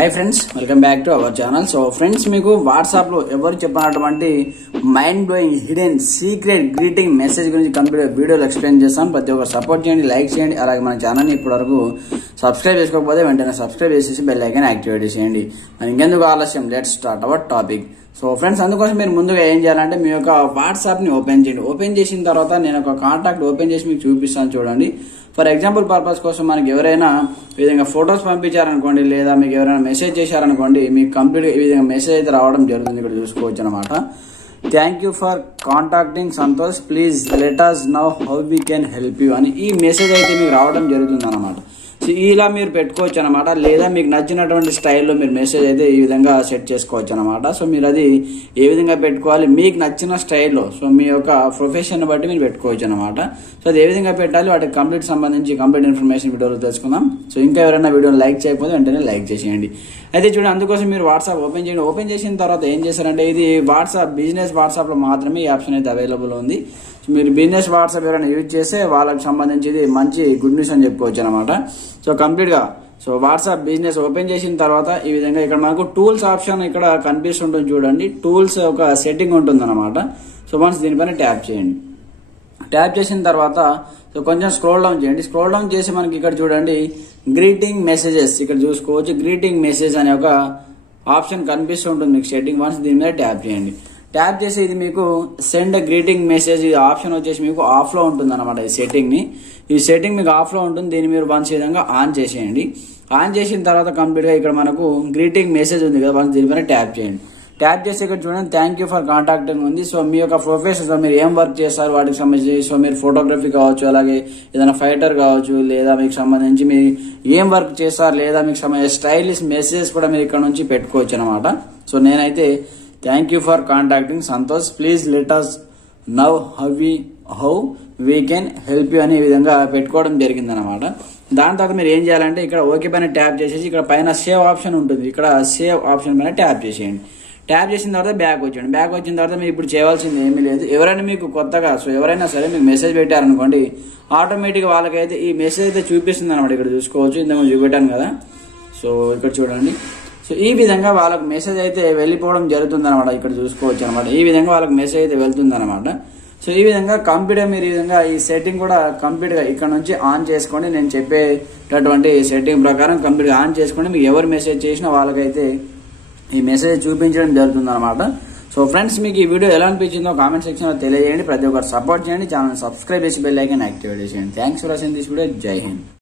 Hi friends, welcome back to our channel. So friends, మీకు WhatsApp లో ఎవరు చెప్పినటువంటి mind blowing hidden secret greeting message గురించి complete వీడియోలో ఎక్స్ప్లెయిన్ చేస్తాను. ప్రతి ఒక్కరు సపోర్ట్ చేయండి, లైక్ చేయండి. అలాగే మన ఛానల్ని ఇప్పటివరకు సబ్స్క్రైబ్ చేసుకోకపోతే వెంటనే సబ్స్క్రైబ్ చేసేసి బెల్ ఐకాన్ యాక్టివేట్ చేయండి. మరి ఇంకెందుకు ఆలస్యం, let's start our topic. So friends, అందుకోసం మీరు ముందుగా ఏం చేయాలంటే మీ యొక్క వాట్సాప్ ని ఓపెన్ చేయండి. ఓపెన్ చేసిన తర్వాత నేను ఒక కాంటాక్ట్ ఓపెన్ చేసి మీకు చూపిస్తాను, చూడండి. ఫర్ ఎగ్జాంపుల్ పర్పస్ కోసం మనకి ఎవరైనా ఈ విధంగా ఫొటోస్ పంపించారనుకోండి, లేదా మీకు ఎవరైనా మెసేజ్ చేశారనుకోండి, మీకు కంప్లీట్ ఈ విధంగా మెసేజ్ అయితే రావడం జరుగుతుంది. ఇక్కడ చూసుకోవచ్చు అనమాట. Thank you for contacting Santosh, please let us know how we can help you అని ఈ మెసేజ్ అయితే మీకు రావడం జరుగుతుంది అనమాట. సో ఇలా మీరు పెట్టుకోవచ్చు అనమాట. లేదా మీకు నచ్చినటువంటి స్టైల్లో మీరు మెసేజ్ అయితే ఈ విధంగా సెట్ చేసుకోవచ్చు అనమాట. సో మీరు అది ఏ విధంగా పెట్టుకోవాలి, మీకు నచ్చిన స్టైల్లో, సో మీ యొక్క ప్రొఫెషన్ బట్టి మీరు పెట్టుకోవచ్చు అనమాట. సో అది ఏ విధంగా పెట్టాలి, వాటికి కంప్లీట్ సంబంధించి కంప్లీట్ ఇన్ఫర్మేషన్ వీడియోలో తెలుసుకుందాం. సో ఇంకా ఎవరైనా వీడియోని లైక్ చేయకపోతే వెంటనే లైక్ చేసేయండి. అయితే చూడండి, అందుకోసం మీరు వాట్సాప్ ఓపెన్ చేయండి. ఓపెన్ చేసిన తర్వాత ఏం చేశారంటే, ఇది వాట్సాప్ బిజినెస్ వాట్సాప్లో మాత్రమే ఈ ఆప్షన్ అయితే అవైలబుల్ ఉంది. మీరు బిజినెస్ వాట్సాప్ ఎవరైనా యూజ్ చేస్తే వాళ్ళకి సంబంధించి ఇది మంచి గుడ్ న్యూస్ అని చెప్పుకోవచ్చు అనమాట. సో కంప్లీట్ గా సో వాట్సాప్ బిజినెస్ ఓపెన్ చేసిన తర్వాత ఈ విధంగా ఇక్కడ మనకు టూల్స్ ఆప్షన్ ఇక్కడ కనిపిస్తుంటుంది, చూడండి. టూల్స్ ఒక సెట్టింగ్ ఉంటుంది అనమాట. సో వన్స్ దీనిపైన ట్యాప్ చేయండి. ట్యాప్ చేసిన తర్వాత సో కొంచెం స్క్రోల్ డౌన్ చేయండి. స్క్రోల్ డౌన్ చేసి మనకి ఇక్కడ చూడండి గ్రీటింగ్ మెసేజెస్ ఇక్కడ చూసుకోవచ్చు. గ్రీటింగ్ మెసేజ్ అనే ఒక ఆప్షన్ కనిపిస్తుంటుంది మీకు సెట్టింగ్. వన్స్ దీని మీద ట్యాప్ చేయండి. ట్యాప్ చేసి ఇది మీకు సెండ్ గ్రీటింగ్ మెసేజ్ ఈ ఆప్షన్ వచ్చేసి మీకు ఆఫ్ లో ఉంటుంది అనమాట. ఈ సెట్టింగ్ మీకు ఆఫ్ లో ఉంటుంది. దీన్ని మీరు వన్స్ విధంగా ఆన్ చేసేయండి. ఆన్ చేసిన తర్వాత కంప్లీట్ గా ఇక్కడ మనకు గ్రీటింగ్ మెసేజ్ ఉంది కదా, వన్స్ దీనిపైన ట్యాప్ చేయండి. ట్యాప్ చేసి ఇక్కడ చూడండి థ్యాంక్ యూ ఫర్ కాంటాక్టింగ్ ఉంది. సో మీ యొక్క ప్రొఫెషన్, సో మీరు ఏం వర్క్ చేస్తారు వాటికి సంబంధించి, సో మీరు ఫోటోగ్రఫీ కావచ్చు, అలాగే ఏదైనా ఫైటర్ కావచ్చు, లేదా మీకు సంబంధించి మీరు ఏం వర్క్ చేస్తారు, లేదా మీకు సంబంధించి స్టైలిష్ మెసేజ్ కూడా మీరు ఇక్కడ నుంచి పెట్టుకోవచ్చు అనమాట. సో నేనైతే thank you for contacting Santosh, please let us know how we can help you అనే విధంగా పెట్టుకోవడం జరిగింది అనమాట. దాని తర్వాత మీరు ఏం చేయాలంటే ఇక్కడ ఓకే పైన ట్యాప్ చేసేసి ఇక్కడ పైన సేవ్ ఆప్షన్ ఉంటుంది. ఇక్కడ సేవ్ ఆప్షన్ పైన ట్యాప్ చేసేయండి. ట్యాప్ చేసిన తర్వాత బ్యాక్ వచ్చేయండి. బ్యాక్ వచ్చిన తర్వాత మీరు ఇప్పుడు చేయవలసింది ఏమీ లేదు. ఎవరైనా మీకు కొత్తగా సో ఎవరైనా సరే మీకు మెసేజ్ పెట్టారనుకోండి, ఆటోమేటిక్గా వాళ్ళకైతే ఈ మెసేజ్ అయితే చూపిస్తుంది అనమాట. ఇక్కడ చూసుకోవచ్చు, ఇంతకు చూపెట్టాను కదా. సో ఇక్కడ చూడండి. సో ఈ విధంగా వాళ్ళకి మెసేజ్ అయితే వెళ్ళిపోవడం జరుగుతుంది అనమాట. ఇక్కడ చూసుకోవచ్చు అనమాట. ఈ విధంగా వాళ్ళకి మెసేజ్ అయితే వెళ్తుంది అనమాట. సో ఈ విధంగా కంప్లీట్గా మీరు ఈ విధంగా ఈ సెట్టింగ్ కూడా కంప్లీట్గా ఇక్కడ నుంచి ఆన్ చేసుకోండి. నేను చెప్పేటటువంటి సెట్టింగ్ ప్రకారం కంప్లీట్గా ఆన్ చేసుకోండి. మీకు ఎవరు మెసేజ్ చేసినా వాళ్ళకైతే ఈ మెసేజ్ చూపించడం జరుగుతుంది అనమాట. సో ఫ్రెండ్స్, మీకు ఈ వీడియో ఎలా అనిపించిందో కామెంట్ సెక్షన్లో తెలియజేయండి. ప్రతి ఒక్కరు సపోర్ట్ చేయండి, ఛానల్ సబ్స్క్రైబ్ చేసి బెల్ ఐకాన్ యాక్టివేట్ చేయండి. Thanks for watching this video. జై హింద్.